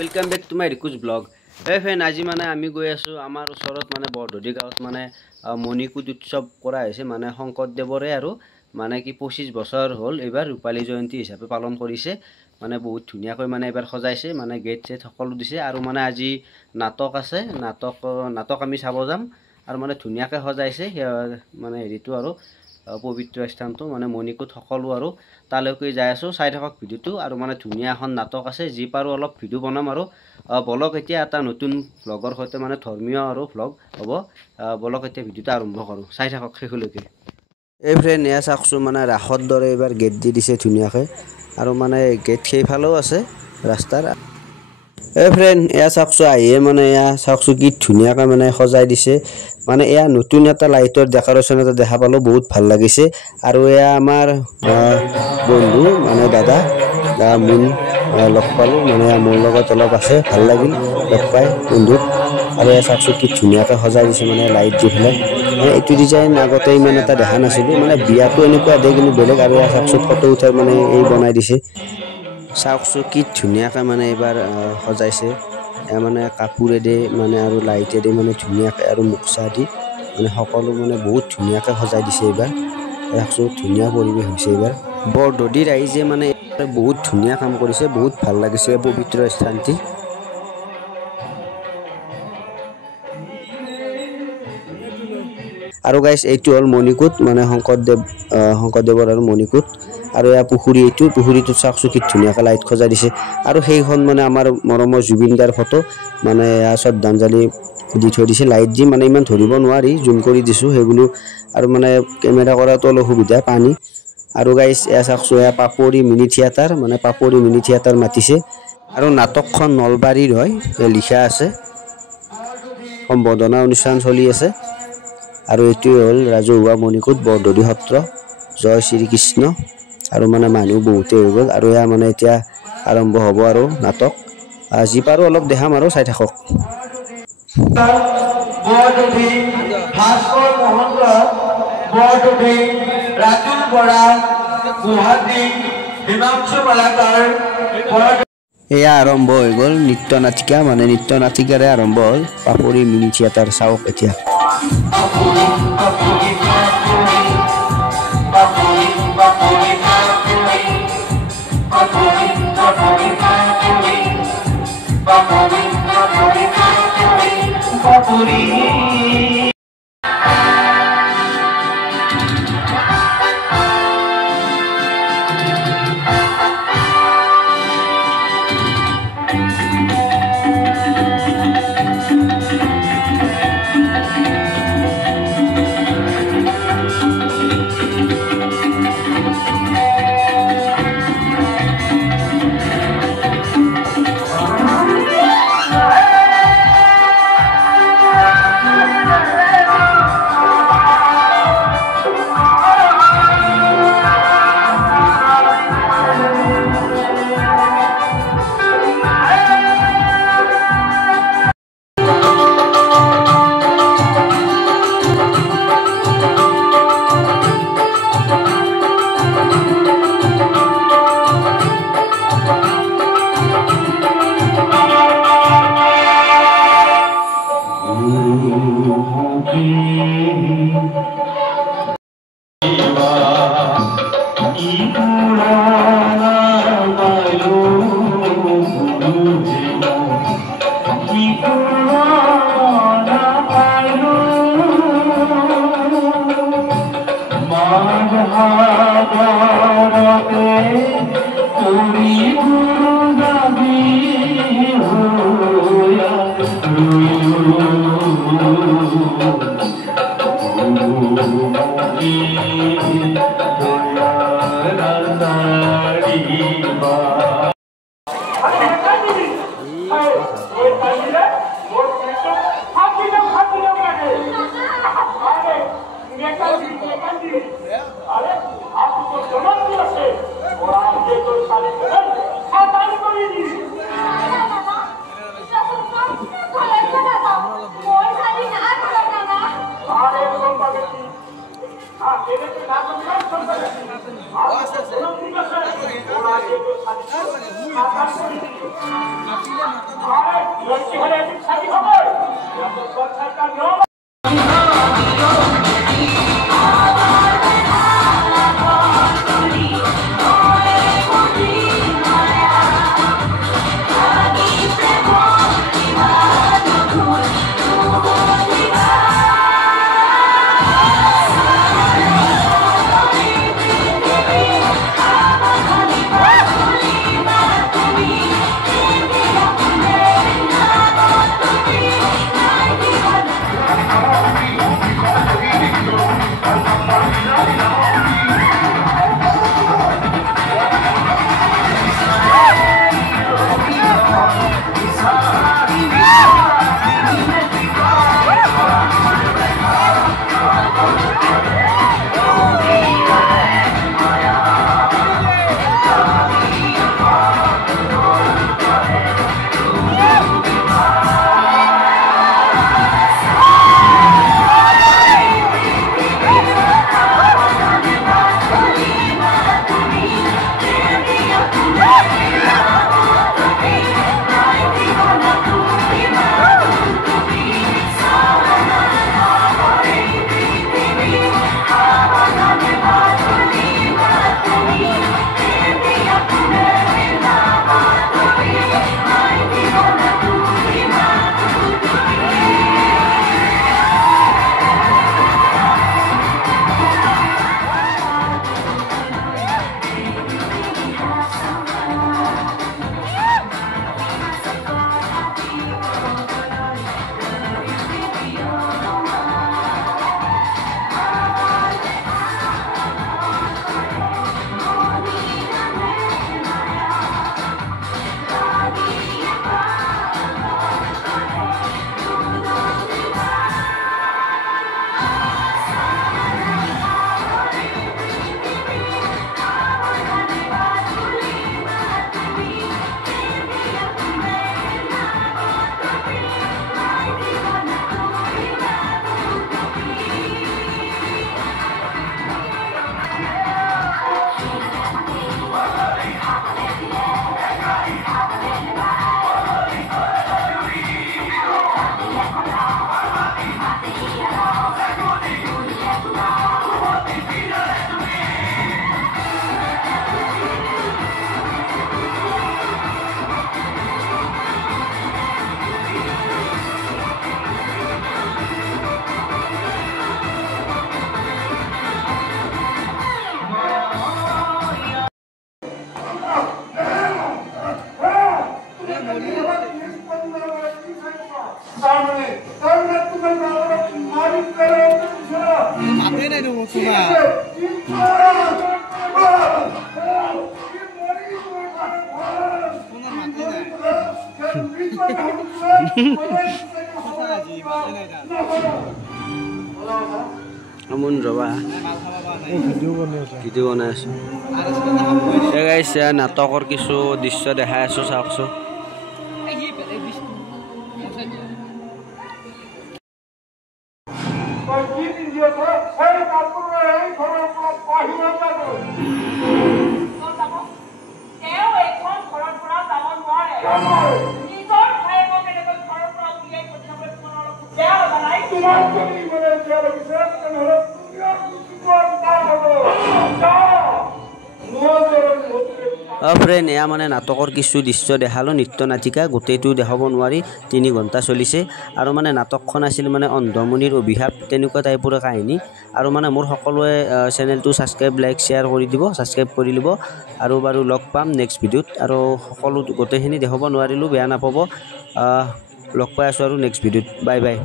Welcome back to my रिकुज blog. Friend आज माने आमी गई आसो आमार ओसरत माने बरददी गाँवत माने मणिकूट उत्सव करा होइसे माने शंकरदेवरे आरो माने कि 25 बছर हल एबार रूपाली जयंती हिसाबे पालन करिसे माने बहुत धुनियाকৈ माने एबार सजाइसे माने गेट सेट सकलो दिसे आरो माने আজি नाटक आछे नाटक आमी चाबो जाम आरो माने धुनियाকৈ सजाइसे माने हेरितो आरो पवित्र स्थानটো माने मणिकूट सकलो आरो ताলৈকে যাই আছো চাই থাকক ভিডিওটো আৰু মানে ধুনিয়া এখন নাটক আছে যি পাৰো অলপ ভিডিও বনাম আৰু বলক এতিয়া এটা নতুন ব্লগৰ সৈতে মানে ধৰ্মীয় আৰু ব্লগ হ'ব বলক এতিয়া ভিডিওটো আৰম্ভ কৰো চাই থাকক শেষলৈকে। এই ফ্ৰেন্ড এয়া চাকছো মানে ৰাখৰ দৰে এবাৰ গেট দি দিছে ধুনিয়াকৈ আৰু মানে গেট সেইফালেও আছে ৰাস্তাৰ। এই ফ্ৰেন্ড এয়া চাকছো আহিয়ে মানে এয়া চাকছো কি ধুনিয়াকৈ মানে সজাই দিছে মানে এয়া নতুন এটা লাইটৰ ডেকোৰেশন এটা দেখা পালো বহুত ভাল লাগিছে আৰু এয়া আমাৰ বন্ধু মানে দাদা মুন লগ পালো মানে মোৰ লগত অলপ আছে ভাল লাগিল লগ পাই বন্ধুক আৰু এয়া চাকছো কি ধুনিয়াকৈ সজাই দিছে মানে লাইট দি পেলাই মানে এইটো ডিজাইন আগতে ইমান এটা দেখা নাছিলো মানে বিয়াটো এনেকুৱা দে কিন্তু বেলেগ আৰু এয়া চাকছো ফটো উঠাই মানে এই বনাই দিছে চাকছো কি ধুনিয়াকৈ মানে এবাৰ সজাইছে মানে কাপোৰেদি মানে আৰু লাইটেদি মানে ধুনিয়াকৈ আৰু মুখছা দি মানে সকলো মানে বহুত ধুনিয়াকৈ সজাই দিছে এবাৰ একচো ধুনিয়া পৰিৱেশ হৈছে এবাৰ বৰদদি ৰাইজে মানে বহুত ধুনিয়া কাম কৰিছে বহুত ভাল লাগিছে পবিত্ৰ স্থানটি। আৰু গাইস এইটো হল মণিকূট মানে শংকৰদেৱৰ আৰু মণিকূট আৰু এয়া পুখুৰী এইটো পুখুৰীটো চাকছো কি ধুনিয়াকৈ লাইট সজাই দিছে আৰু সেইখন মানে আমাৰ মৰমৰ জুবিন দাৰ ফটো মানে শ্ৰদ্ধাঞ্জলি দি থৈ দিছে লাইট দি মানে ইমান ধৰিব নোৱাৰি জুম কৰি দিছো সেইবুলি আৰু মানে কেমেৰা কৰাটো অলপ সুবিধা পানী আৰু গাইস এয়া চাকছো এয়া পাপৰি মিনি থিয়েটাৰ মানে পাপৰি মিনি থিয়েটাৰ মাতিছে আৰু নাটকখন নলবাৰীৰ হয় লিখা আছে সম্বোধনা অনুষ্ঠান চলি আছে আৰু এটো হল ৰাজহুৱা মণিকূট বৰদদি সত্ৰ জয় শ্ৰীকৃষ্ণ আৰু মানে মানুহ বহুতে হৈ গল আৰু এয়া মানে এতিয়া আৰম্ভ হ'ব আৰু নাটক আজি পাৰো অলপ দেখাম আৰু চাই থাকক। বৰদদি ভাস্কৰ মহন্ত বৰদদি ৰাতুল বৰা গুৱাহাটী হিমাংশু মালাকাৰ এয়া আৰম্ভ হৈ গ'ল নৃত্য নাটিকা মানে নৃত্য নাটিকাৰে আৰম্ভ হ'ল পাপৰি মিনি থিয়েটাৰ চাওক এতিয়া। আমন ৰবা ভিডিঅ' বনাই আছো গাইছ নাটকৰ কিছু দৃশ্য দেখাই আছো চাওকচোন ফ্ৰেণ্ড এয়া মানে নাটকৰ কিছু দৃশ্য দেখালোঁ নৃত্য নাটিকা গোটেইটো দেখাব নোৱাৰি 3 ঘণ্টা চলিছে আৰু মানে নাটকখন আছিল মানে অন্ধমুনিৰ অভিশাপ তেনেকুৱা টাইপৰ কাহিনী আৰু মানে মোৰ সকলোৱে চেনেলটো সাবস্ক্ৰাইব লাইক শ্বেয়াৰ কৰি দিব সাবস্ক্ৰাইব কৰি লিব আৰু বাৰু লগ পাম নেক্সট ভিডিঅ'ত আৰু সকলো গোটেইখিনি দেখাব নোৱাৰিলোঁ বেয়া নাপাব লগ পাই আছো আৰু নেক্সট ভিডিঅ'ত বাই বাই